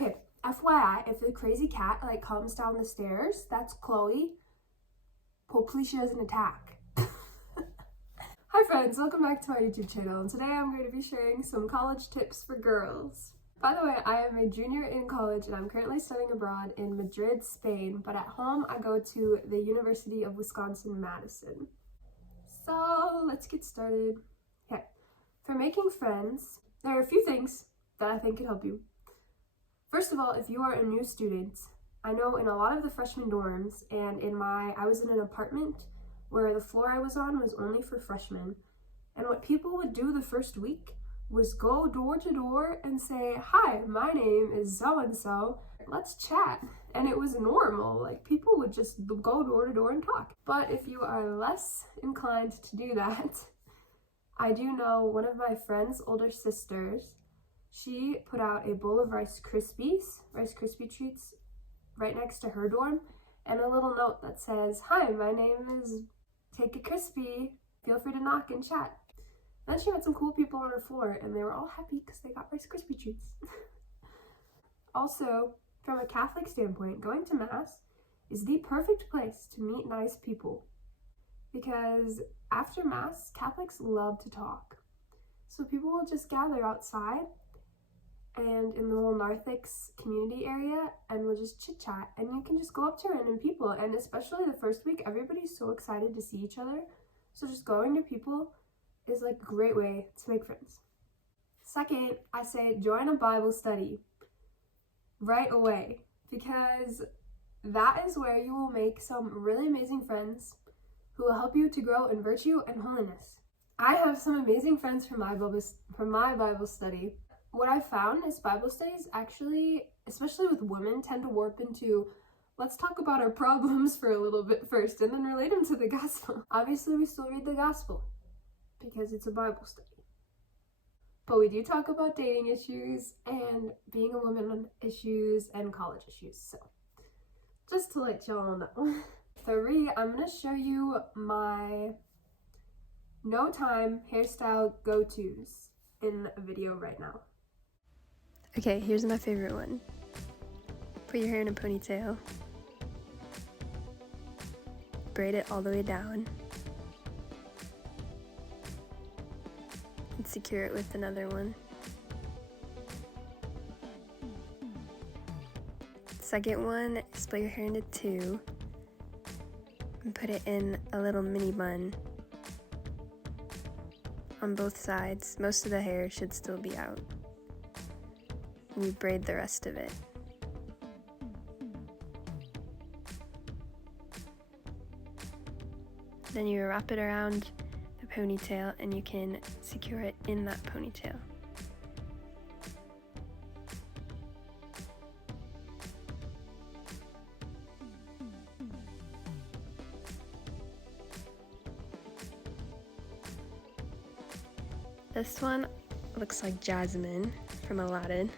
Okay, FYI, if the crazy cat like comes down the stairs, that's Chloe. Hopefully she doesn't attack. Hi friends, welcome back to my YouTube channel, and today I'm going to be sharing some college tips for girls. By the way, I am a junior in college and I'm currently studying abroad in Madrid, Spain, but at home I go to the University of Wisconsin-Madison. So let's get started. Okay, for making friends, there are a few things that I think can help you. First of all, if you are a new student, I know in a lot of the freshman dorms and I was in an apartment where the floor I was on was only for freshmen. And what people would do the first week was go door to door and say, "Hi, my name is so-and-so, let's chat." And it was normal, like people would just go door to door and talk. But if you are less inclined to do that, I do know one of my friend's older sisters, she put out a bowl of Rice Krispie treats right next to her dorm, and a little note that says, "Hi, my name is Take a Crispy, feel free to knock and chat." Then she met some cool people on her floor and they were all happy because they got Rice Krispie treats. Also, from a Catholic standpoint, going to Mass is the perfect place to meet nice people because after Mass, Catholics love to talk. So people will just gather outside and in the little narthex community area and we'll just chit chat, and you can just go up to random people, and especially the first week everybody's so excited to see each other, so just going to people is like a great way to make friends. Second, I say join a Bible study right away, because that is where you will make some really amazing friends who will help you to grow in virtue and holiness. I have some amazing friends from my Bible study. What I've found is Bible studies actually, especially with women, tend to warp into, let's talk about our problems for a little bit first and then relate them to the gospel. Obviously, we still read the gospel because it's a Bible study. But we do talk about dating issues and being a woman issues and college issues. So just to let y'all know. 3, I'm going to show you my no time hairstyle go-tos in a video right now. Okay, here's my favorite one. Put your hair in a ponytail. Braid it all the way down. And secure it with another one. Second one, split your hair into 2 and put it in a little mini bun on both sides. Most of the hair should still be out. And you braid the rest of it. Then you wrap it around the ponytail and you can secure it in that ponytail. This one looks like Jasmine from Aladdin.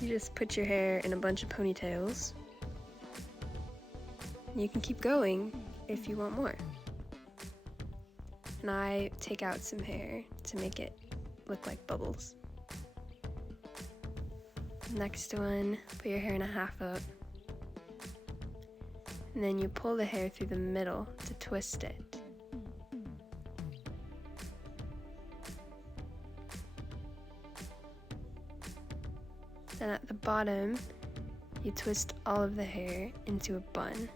You just put your hair in a bunch of ponytails. You can keep going if you want more. And I take out some hair to make it look like bubbles. Next one, put your hair in a half up. And then you pull the hair through the middle to twist it. Then at the bottom, you twist all of the hair into a bun.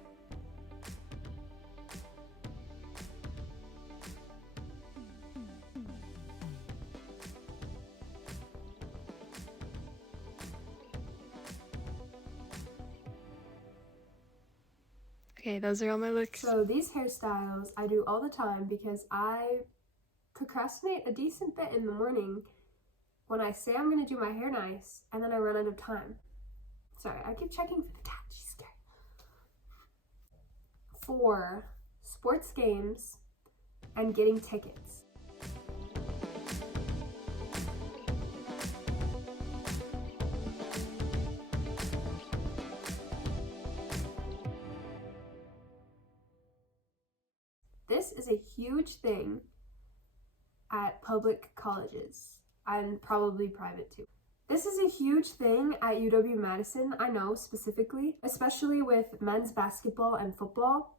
Okay, those are all my looks. So these hairstyles I do all the time because I procrastinate a decent bit in the morning when I say I'm going to do my hair nice, and then I run out of time. Sorry, I keep checking for the cat. She's scared. 4, sports games and getting tickets. This is a huge thing at public colleges and probably private too. This is a huge thing at UW-Madison, I know specifically, especially with men's basketball and football.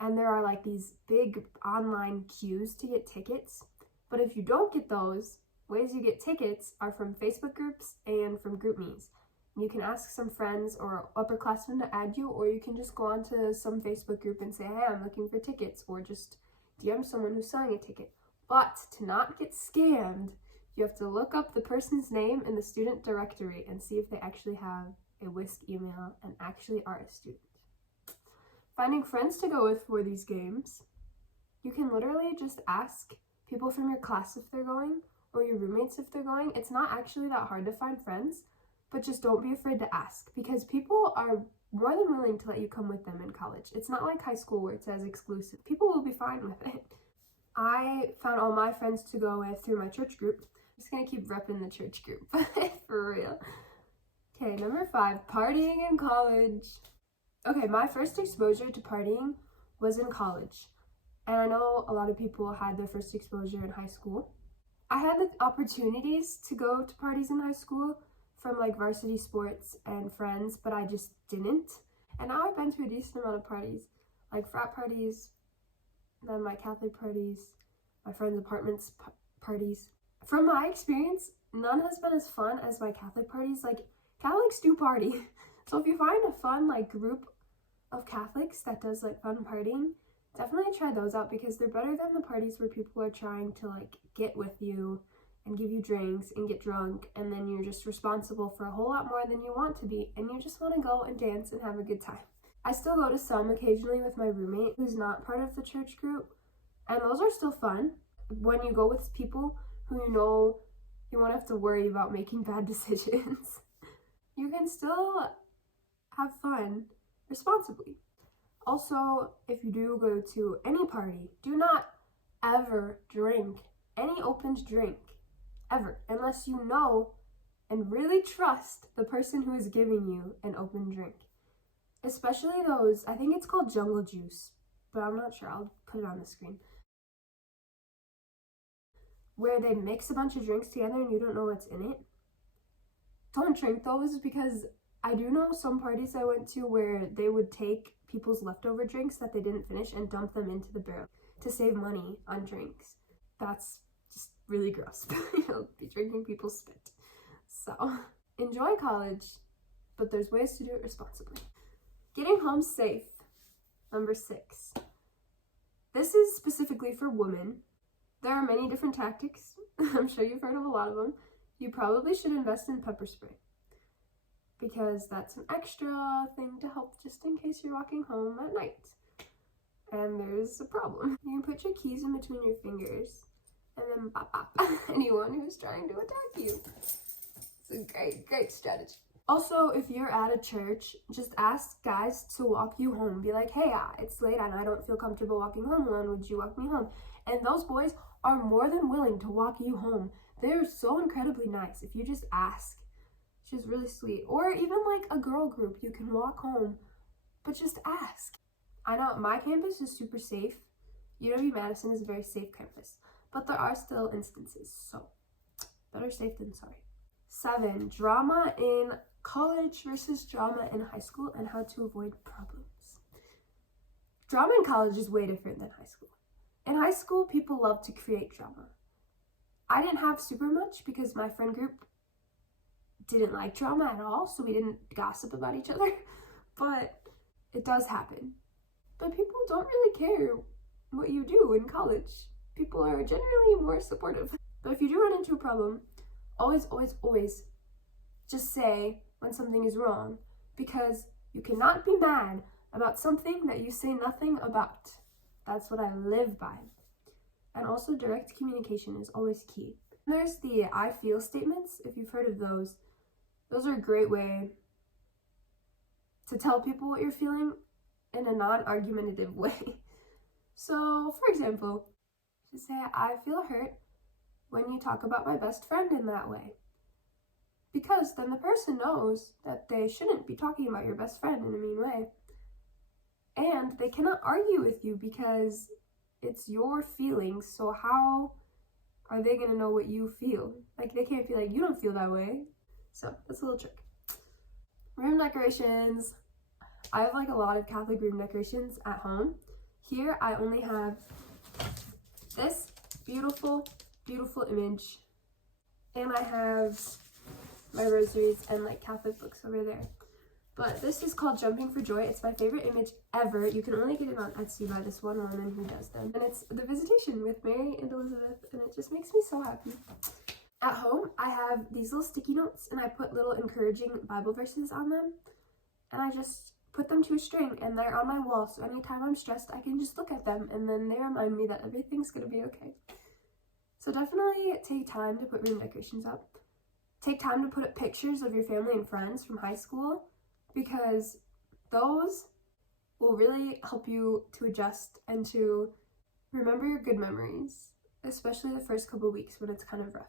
And there are like these big online queues to get tickets. But if you don't get those, ways you get tickets are from Facebook groups and from GroupMe's. You can ask some friends or upperclassmen to add you, or you can just go onto some Facebook group and say, hey, I'm looking for tickets, or just DM someone who's selling a ticket. But to not get scammed, you have to look up the person's name in the student directory and see if they actually have a WISC email and actually are a student. Finding friends to go with for these games, you can literally just ask people from your class if they're going, or your roommates if they're going. It's not actually that hard to find friends, but just don't be afraid to ask, because people are more than willing to let you come with them in college. It's not like high school where it's as exclusive. People will be fine with it. I found all my friends to go with through my church group. I'm just gonna keep repping the church group, for real. Okay, number 5, partying in college. Okay, my first exposure to partying was in college. And I know a lot of people had their first exposure in high school. I had the opportunities to go to parties in high school from like varsity sports and friends, but I just didn't. And now I've been to a decent amount of parties, like frat parties, then my Catholic parties, my friends' apartments parties. From my experience, none has been as fun as my Catholic parties. Like, Catholics do party. So if you find a fun like group of Catholics that does like fun partying, definitely try those out, because they're better than the parties where people are trying to like get with you and give you drinks and get drunk, and then you're just responsible for a whole lot more than you want to be, and you just want to go and dance and have a good time. I still go to some occasionally with my roommate who's not part of the church group, and those are still fun when you go with people who you know you won't have to worry about making bad decisions. You can still have fun responsibly. Also, if you do go to any party, do not ever drink any opened drink, ever, unless you know and really trust the person who is giving you an open drink. Especially those, I think it's called jungle juice, but I'm not sure, I'll put it on the screen. Where they mix a bunch of drinks together and you don't know what's in it. Don't drink those, because I do know some parties I went to where they would take people's leftover drinks that they didn't finish and dump them into the barrel to save money on drinks. That's just really gross. You'll be drinking people's spit. So, enjoy college, but there's ways to do it responsibly. Getting home safe, number 6. This is specifically for women. There are many different tactics. I'm sure you've heard of a lot of them. You probably should invest in pepper spray, because that's an extra thing to help just in case you're walking home at night and there's a problem. You can put your keys in between your fingers and then bop bop anyone who's trying to attack you. It's a great strategy. Also, if you're at a church, just ask guys to walk you home. Be like, hey, it's late and I don't feel comfortable walking home alone. Would you walk me home? And those boys are more than willing to walk you home. They're so incredibly nice if you just ask. She's really sweet. Or even like a girl group, you can walk home, but just ask. I know my campus is super safe. UW-Madison is a very safe campus, but there are still instances, so better safe than sorry. 7, drama in college versus drama in high school and how to avoid problems. Drama in college is way different than high school. In high school, people love to create drama. I didn't have super much because my friend group didn't like drama at all, so we didn't gossip about each other, but it does happen. But people don't really care what you do in college. People are generally more supportive. But if you do run into a problem, always just say when something is wrong, because you cannot be mad about something that you say nothing about. That's what I live by. And also, direct communication is always key. There's the I feel statements, if you've heard of those. Those are a great way to tell people what you're feeling in a non-argumentative way. So, for example, just say, I feel hurt when you talk about my best friend in that way. Because then the person knows that they shouldn't be talking about your best friend in a mean way. And they cannot argue with you because it's your feelings, so how are they going to know what you feel? Like, they can't be like, you don't feel that way. So that's a little trick. Room decorations. I have like a lot of Catholic room decorations at home. Here I only have this beautiful, beautiful image. And I have my rosaries and like Catholic books over there. But this is called Jumping for Joy. It's my favorite image ever. You can only get it on Etsy by this one woman who does them. And it's the Visitation with Mary and Elizabeth, and it just makes me so happy. At home, I have these little sticky notes, and I put little encouraging Bible verses on them. And I just put them to a string, and they're on my wall. So anytime I'm stressed, I can just look at them, and then they remind me that everything's gonna be okay. So definitely take time to put room decorations up. Take time to put up pictures of your family and friends from high school, because those will really help you to adjust and to remember your good memories, especially the first couple weeks when it's kind of rough.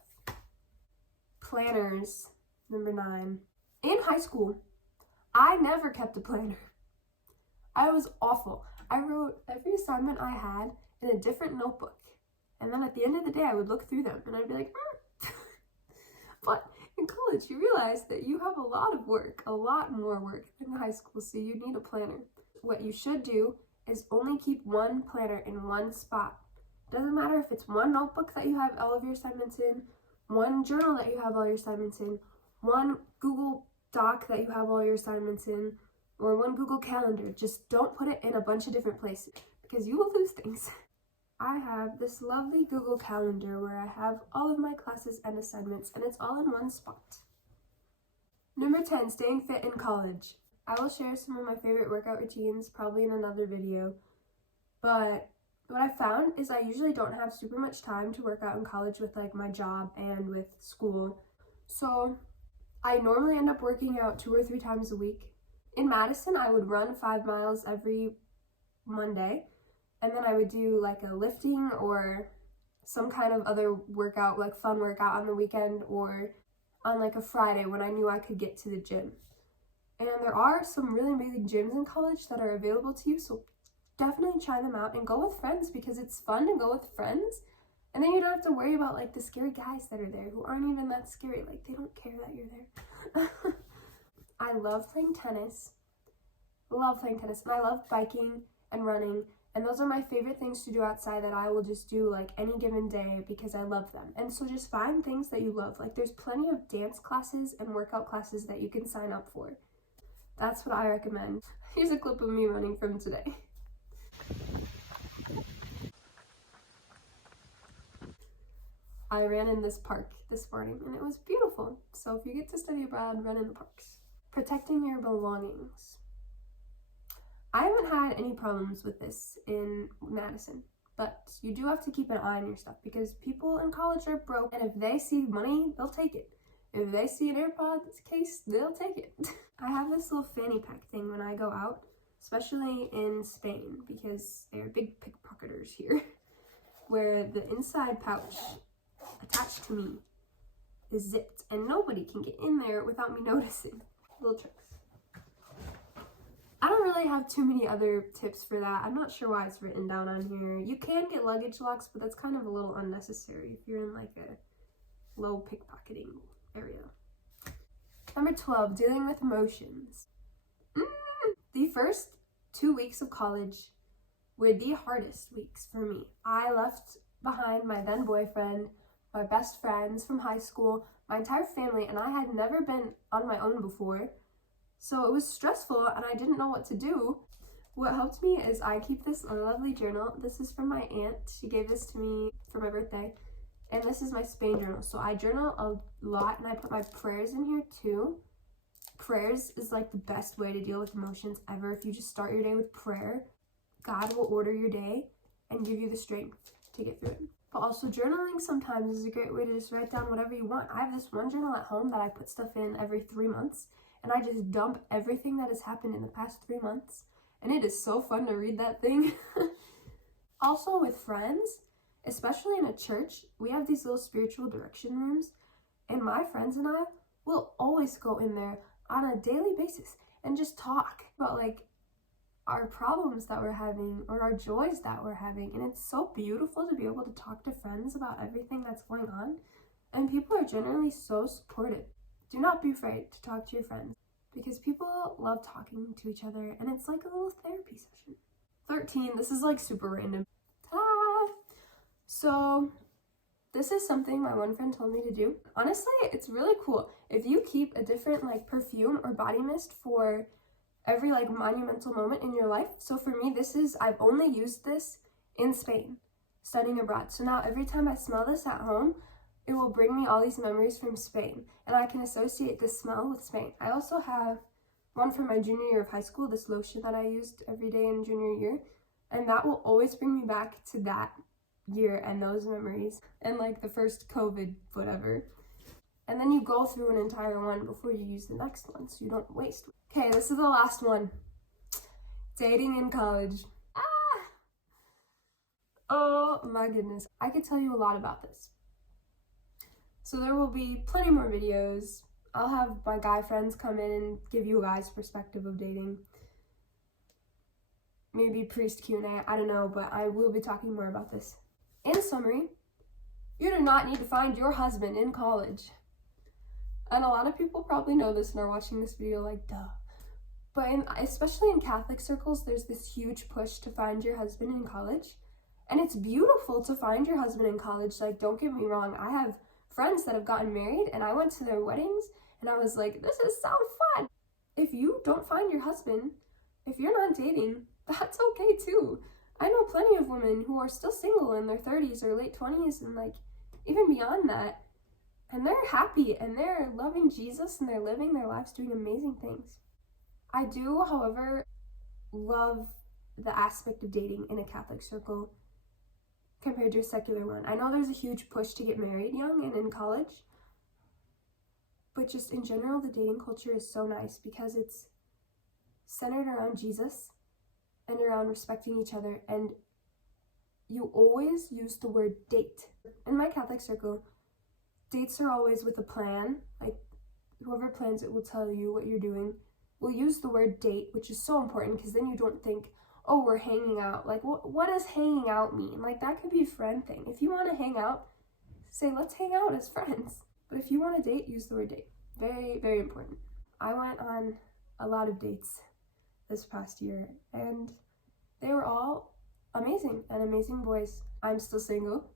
Planners, number 9. In high school, I never kept a planner. I was awful. I wrote every assignment I had in a different notebook, and then at the end of the day, I would look through them and I'd be like, But in college, you realize that you have a lot of work, a lot more work than high school, so you need a planner. What you should do is only keep one planner in one spot. Doesn't matter if it's one notebook that you have all of your assignments in, one journal that you have all your assignments in, one Google Doc that you have all your assignments in, or one Google Calendar. Just don't put it in a bunch of different places because you will lose things. I have this lovely Google Calendar where I have all of my classes and assignments, and it's all in one spot. Number 10, staying fit in college. I will share some of my favorite workout routines probably in another video, but what I found is I usually don't have super much time to work out in college with like my job and with school. So I normally end up working out 2 or 3 times a week. In Madison, I would run 5 miles every Monday, and then I would do like a lifting or some kind of other workout, like fun workout on the weekend or on like a Friday when I knew I could get to the gym. And there are some really amazing gyms in college that are available to you, so definitely try them out and go with friends because it's fun to go with friends. And then you don't have to worry about like the scary guys that are there who aren't even that scary. Like they don't care that you're there. I love playing tennis. And I love biking and running. And those are my favorite things to do outside that I will just do like any given day because I love them. And so just find things that you love. Like there's plenty of dance classes and workout classes that you can sign up for. That's what I recommend. Here's a clip of me running from today. I ran in this park this morning and it was beautiful. So if you get to study abroad, run in the parks. Protecting your belongings. I haven't had any problems with this in Madison, but you do have to keep an eye on your stuff because people in college are broke, and if they see money, they'll take it. If they see an AirPods case, they'll take it. I have this little fanny pack thing when I go out, especially in Spain because they're big pickpocketers here, where the inside pouch attached to me is zipped and nobody can get in there without me noticing. Little tricks. I don't really have too many other tips for that. I'm not sure why it's written down on here. You can get luggage locks, but that's kind of a little unnecessary if you're in like a low pickpocketing area. Number 12, dealing with emotions. The first 2 weeks of college were the hardest weeks for me. I left behind my then boyfriend, my best friends from high school, my entire family, and I had never been on my own before. So it was stressful and I didn't know what to do. What helped me is I keep this lovely journal. This is from my aunt. She gave this to me for my birthday. And this is my Spain journal. So I journal a lot and I put my prayers in here too. Prayers is like the best way to deal with emotions ever. If you just start your day with prayer, God will order your day and give you the strength to get through it. But also journaling sometimes is a great way to just write down whatever you want. I have this one journal at home that I put stuff in every 3 months. And I just dump everything that has happened in the past 3 months. And it is so fun to read that thing. Also with friends, especially in a church, we have these little spiritual direction rooms. And my friends and I will always go in there on a daily basis and just talk about like our problems that we're having or our joys that we're having. And it's so beautiful to be able to talk to friends about everything that's going on. And people are generally so supportive. Do not be afraid to talk to your friends because people love talking to each other and it's like a little therapy session. 13, this is like super random. Ta-da! So this is something my one friend told me to do. Honestly, it's really cool. If you keep a different like perfume or body mist for every like monumental moment in your life. So for me, I've only used this in Spain, studying abroad. So now every time I smell this at home, it will bring me all these memories from Spain, and I can associate this smell with Spain. I also have one from my junior year of high school, this lotion that I used every day in junior year, and that will always bring me back to that year and those memories, and like the first COVID, whatever. And then you go through an entire one before you use the next one, so you don't waste. Okay, this is the last one. Dating in college. Oh my goodness. I could tell you a lot about this. So there will be plenty more videos. I'll have my guy friends come in and give you a guy's perspective of dating. Maybe priest Q&A, I don't know, but I will be talking more about this. In summary, you do not need to find your husband in college. And a lot of people probably know this and are watching this video like, duh. But especially in Catholic circles, there's this huge push to find your husband in college. And it's beautiful to find your husband in college. Like, don't get me wrong, I have friends that have gotten married and I went to their weddings and I was like, this is so fun. If you don't find your husband, if you're not dating, that's okay too. I know plenty of women who are still single in their 30s or late 20s and like even beyond that, and they're happy and they're loving Jesus and they're living their lives doing amazing things. I do, however, love the aspect of dating in a Catholic circle compared to a secular one. I know there's a huge push to get married young and in college, but just in general, the dating culture is so nice because it's centered around Jesus and around respecting each other, and you always use the word date. In my Catholic circle, dates are always with a plan. Like, whoever plans it will tell you what you're doing. We'll use the word date, which is so important because then you don't think, oh, we're hanging out. Like, what does hanging out mean? Like, that could be a friend thing. If you want to hang out, say, let's hang out as friends. But if you want to date, use the word date. Very, very important. I went on a lot of dates this past year, and they were all amazing and amazing boys. I'm still single,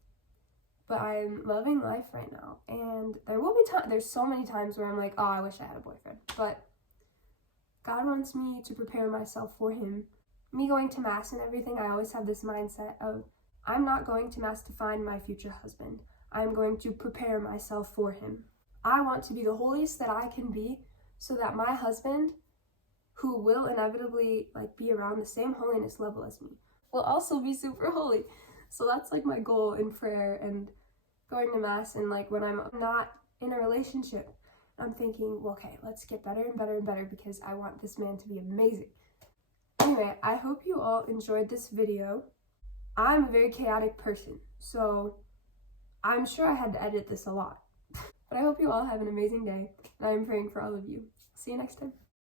but I'm loving life right now. And there will be there's so many times where I'm like, oh, I wish I had a boyfriend. But God wants me to prepare myself for him. Me going to Mass and everything, I always have this mindset of, I'm not going to Mass to find my future husband. I'm going to prepare myself for him. I want to be the holiest that I can be so that my husband, who will inevitably like be around the same holiness level as me, will also be super holy. So that's like my goal in prayer and going to Mass, and like when I'm not in a relationship, I'm thinking, well, okay, let's get better and better and better because I want this man to be amazing. Anyway, I hope you all enjoyed this video. I'm a very chaotic person, so I'm sure I had to edit this a lot. But I hope you all have an amazing day, and I'm praying for all of you. See you next time.